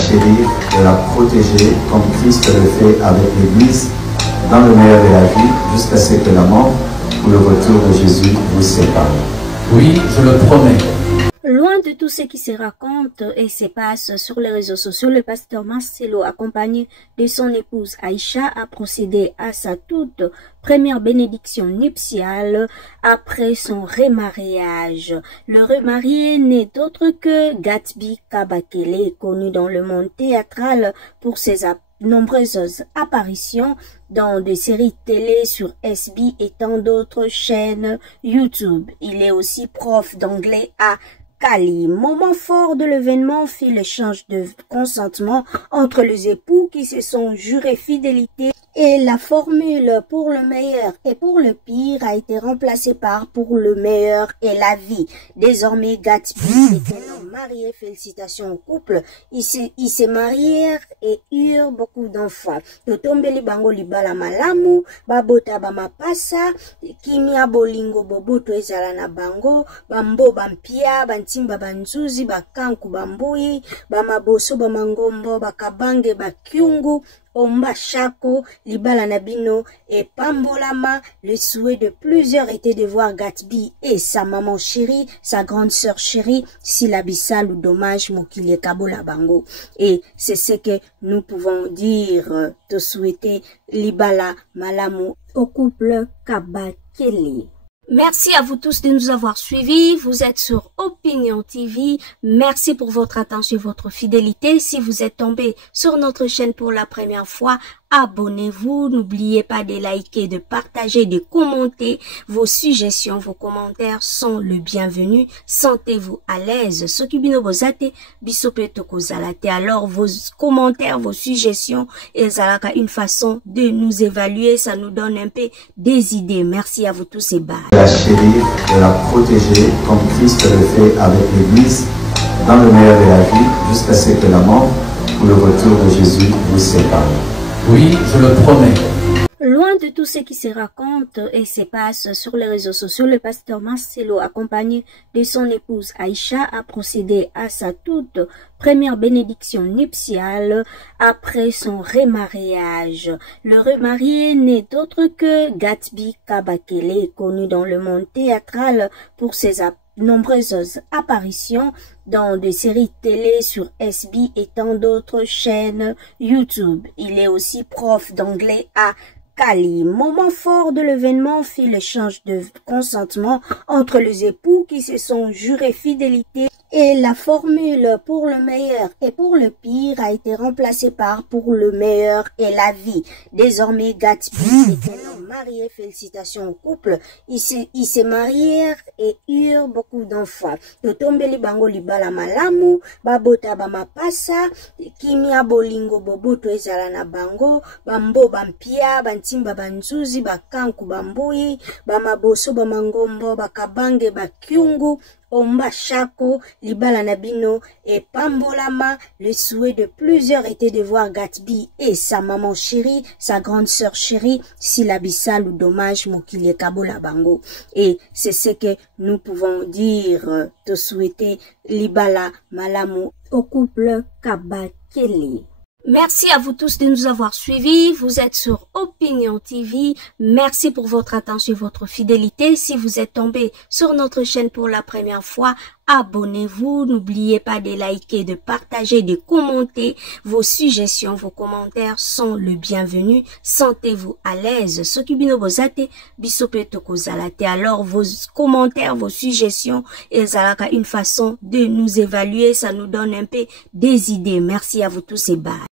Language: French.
chérir, de la protéger, comme Christ le fait avec l'Église, dans le meilleur de la vie, jusqu'à ce que la mort ou le retour de Jésus vous sépare. Oui, je le promets. Loin de tout ce qui se raconte et se passe sur les réseaux sociaux, le pasteur Marcelo, accompagné de son épouse Aïcha, a procédé à sa toute première bénédiction nuptiale après son remariage. Le remarié n'est autre que Gatsby Kabakele, connu dans le monde théâtral pour ses nombreuses apparitions dans des séries télé sur SB et tant d'autres chaînes YouTube. Il est aussi prof d'anglais à Cali. Moment fort de l'événement fut l'échange de consentement entre les époux qui se sont jurés fidélité, et la formule pour le meilleur et pour le pire a été remplacée par pour le meilleur et la vie. Désormais, Gatsby est un homme marié. Félicitations au couple. Ils se marièrent et eurent beaucoup d'enfants. Totombeli bango libala malamu, babota bamapasa, kimia bolingo bobuto ezala na bango, bambo bampia, bantimba banzuzi, bakanku bambui, bamaboso bamangombo, bakabange bakyungu, Omba Chako, Libala Nabino et Pambolama. Le souhait de plusieurs était de voir Gatsby et sa maman chérie, sa grande sœur chérie, Silabissa ou dommage Mokilie Kabola Bango. Et c'est ce que nous pouvons dire, te souhaiter Libala Malamu au couple Kabakele. Merci à vous tous de nous avoir suivis. Vous êtes sur Opinion TV. Merci pour votre attention et votre fidélité. Si vous êtes tombé sur notre chaîne pour la première fois, abonnez-vous. N'oubliez pas de liker, de partager, de commenter. Vos suggestions, vos commentaires sont le bienvenu. Sentez-vous à l'aise. Sokibino bozate, bisope tokozalate. Alors, vos commentaires, vos suggestions, ezalaka une façon de nous évaluer. Ça nous donne un peu des idées. Merci à vous tous et bye. La chérir, de la protéger, comme Christ le fait avec l'Église, dans le meilleur de la vie, jusqu'à ce que la mort ou le retour de Jésus vous sépare. Oui, je le promets. Loin de tout ce qui se raconte et se passe sur les réseaux sociaux, le pasteur Marcelo, accompagné de son épouse Aïcha, a procédé à sa toute première bénédiction nuptiale après son remariage. Le remarié n'est autre que Gatsby Kabakele, connu dans le monde théâtral pour ses nombreuses apparitions dans des séries télé sur SB et tant d'autres chaînes YouTube. Il est aussi prof d'anglais à Cali. Moment fort de l'événement fut l'échange de consentement entre les époux qui se sont jurés fidélité, et la formule pour le meilleur et pour le pire a été remplacée par pour le meilleur et la vie. Désormais, Gatsby est un homme marié. Félicitations au couple. Ils se marièrent et eurent beaucoup d'enfants. Totombeli bango libala malamu, babota bamapasa, kimia bolingo bobuto ezala na bango, bambo bampia, bantimba banzuzi, bakanku bambui, bamaboso bamangombo, bakabange bakyungu, Omba Chako, Libala Nabino et Pambolama. Le souhait de plusieurs était de voir Gatsby et sa maman chérie, sa grande sœur chérie, Silabissa ou dommage Mokilie Kabola Bango. Et c'est ce que nous pouvons dire, te souhaiter Libala Malamu au couple Kabakele. Merci à vous tous de nous avoir suivis. Vous êtes sur Opinion TV. Merci pour votre attention et votre fidélité. Si vous êtes tombé sur notre chaîne pour la première fois, abonnez-vous. N'oubliez pas de liker, de partager, de commenter. Vos suggestions, vos commentaires sont le bienvenu. Sentez-vous à l'aise. Sokibino bozate, bisope tokozalate. Alors, vos commentaires, vos suggestions, ezalaka une façon de nous évaluer. Ça nous donne un peu des idées. Merci à vous tous et bye.